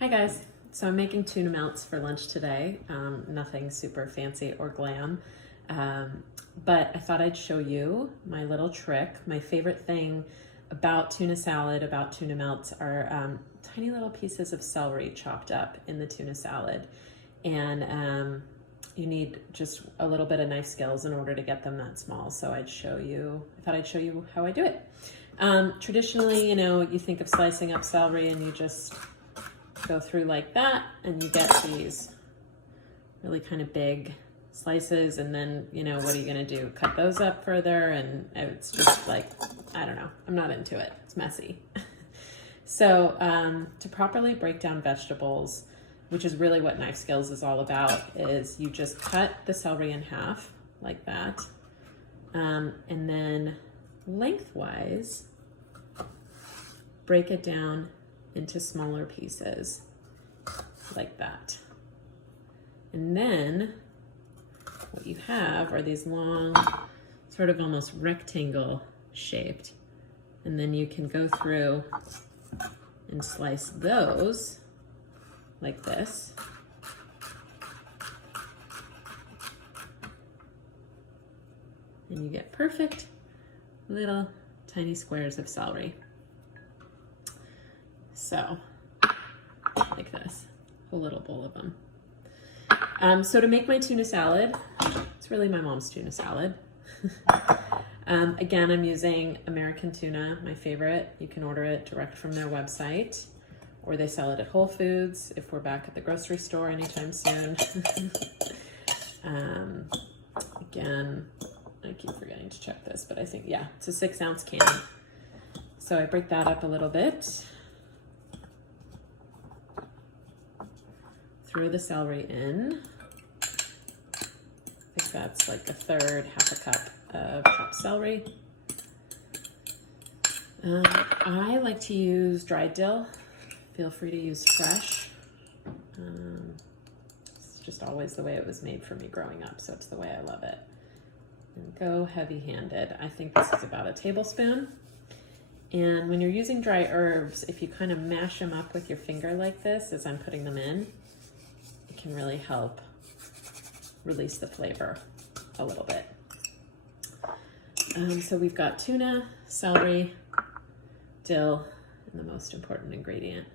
Hi guys, so I'm making tuna melts for lunch today. Nothing super fancy or glam, but I thought I'd show you my little trick. My favorite thing about tuna salad, about tuna melts are tiny little pieces of celery chopped up in the tuna salad. And you need just a little bit of knife skills in order to get them that small. So I thought I'd show you how I do it. Traditionally, you think of slicing up celery and you just go through like that and you get these really kind of big slices, and then what are you going to do, cut those up further? And it's just like, I don't know, I'm not into it, it's messy. So to properly break down vegetables, which is really what knife skills is all about, is you just cut the celery in half like that, and then lengthwise break it down into smaller pieces like that. And then what you have are these long, sort of almost rectangle shaped, and then you can go through and slice those like this. And you get perfect little tiny squares of celery. So, like this, a little bowl of them. So to make my tuna salad, it's really my mom's tuna salad. Again, I'm using American tuna, my favorite. You can order it direct from their website, or they sell it at Whole Foods if we're back at the grocery store anytime soon. Again, I keep forgetting to check this, but I think, yeah, it's a 6-ounce can. So I break that up a little bit. Throw the celery in. I think that's like a third, half a cup of chopped celery. I like to use dried dill. Feel free to use fresh. It's just always the way it was made for me growing up, so it's the way I love it. And go heavy-handed. I think this is about a tablespoon. And when you're using dry herbs, if you kind of mash them up with your finger like this as I'm putting them in, it can really help release the flavor a little bit. So we've got tuna, celery, dill, and the most important ingredient,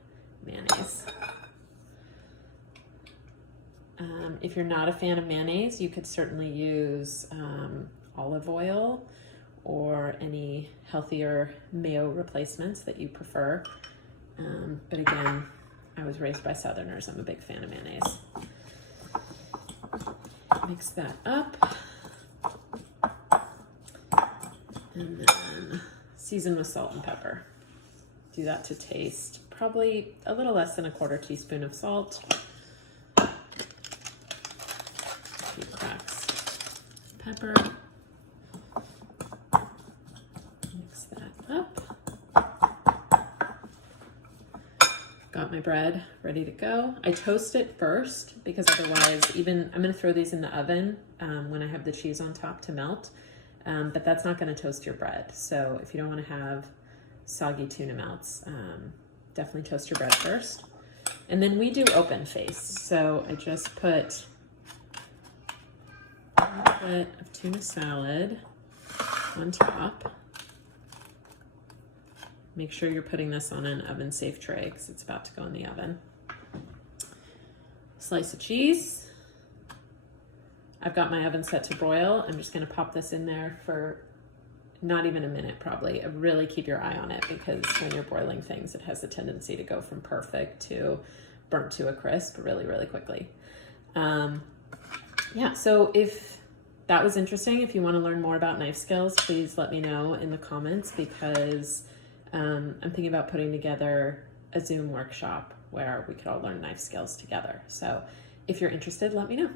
mayonnaise. If you're not a fan of mayonnaise, you could certainly use olive oil or any healthier mayo replacements that you prefer. But again, I was raised by Southerners. I'm a big fan of mayonnaise. Mix that up. And then season with salt and pepper. Do that to taste. Probably a little less than a 1/4 teaspoon of salt. A few cracks of pepper. Mix that up. Got my bread ready to go. I toast it first because otherwise, I'm going to throw these in the oven when I have the cheese on top to melt, but that's not going to toast your bread. So if you don't want to have soggy tuna melts, definitely toast your bread first. And then we do open face. So I just put a little bit of tuna salad on top. Make sure you're putting this on an oven-safe tray because it's about to go in the oven. Slice of cheese. I've got my oven set to broil. I'm just going to pop this in there for not even a minute probably. Really keep your eye on it because when you're broiling things, it has a tendency to go from perfect to burnt to a crisp really, really quickly. Yeah, so if that was interesting, if you want to learn more about knife skills, please let me know in the comments because I'm thinking about putting together a Zoom workshop where we could all learn knife skills together. So if you're interested, let me know.